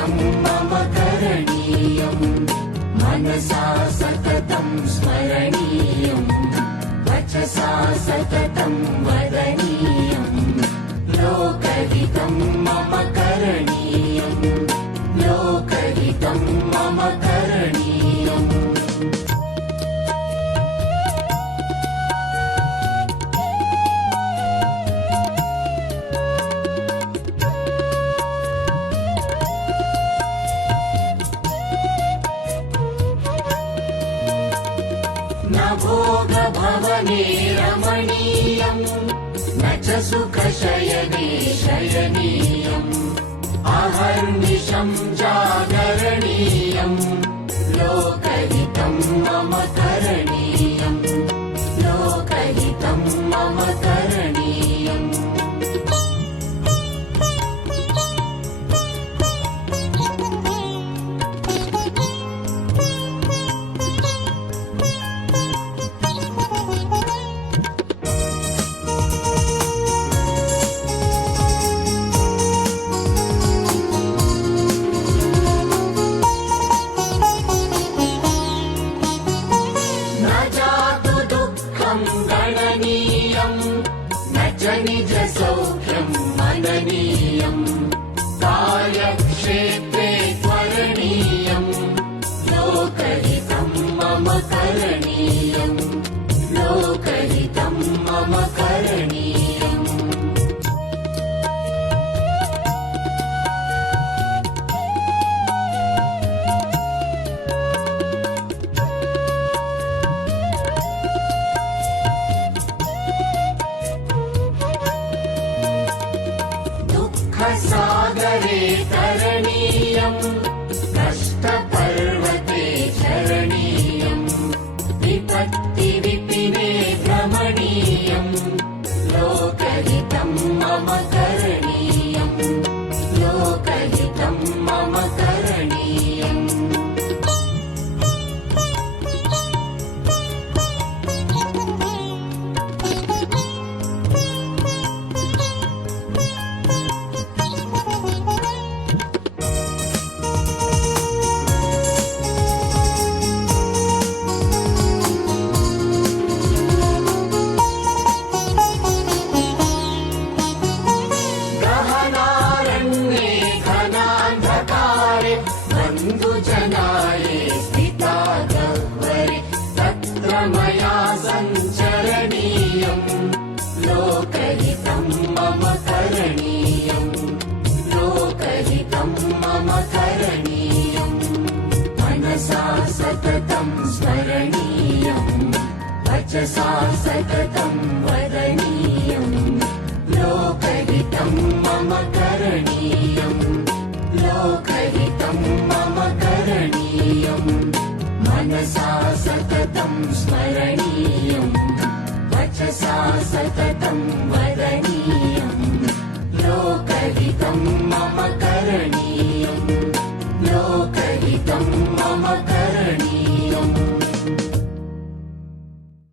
लोकहितं मम करणीयम् मनसा सततं स्मरणीयम् वचसा सततं वदनीयम् लोकहितं मम करणीयम् लोकहितं मम करणीयम् न भोगभवने रमणीयम् न च सुखशयने शयनीयम् अहर्निशं जागरणीयम् लोकहितं मम करणीयम् लोकहितं मम करणीयम् गणनीयम् न च निजसौख्यम् मननीयम् कार्यक्षेत्रे त्वरणीयम् लोकहितं मम करणीयम् लोकहितं मम करणीयम् सागरे तरणीयम् कष्टपर्वते चरणीयम् विपत्तिविपिने भ्रमणीयम् लोकहितं मम करणीयम् लोकहितं मम करणीयम् बन्धुजनाये स्थिता गह्वरे तत्र मया सञ्चरणीयम् लोकहितं मम करणीयम् लोकहितं मम करणीयम् मनसा सततं स्मरणीयम् वचसा सततं वदनीयम् लोकहितं मम करणीयम् लोकहितं मम करणीयम् मनसा सततं स्मरणीयम् वचसा सततं वदनीयम्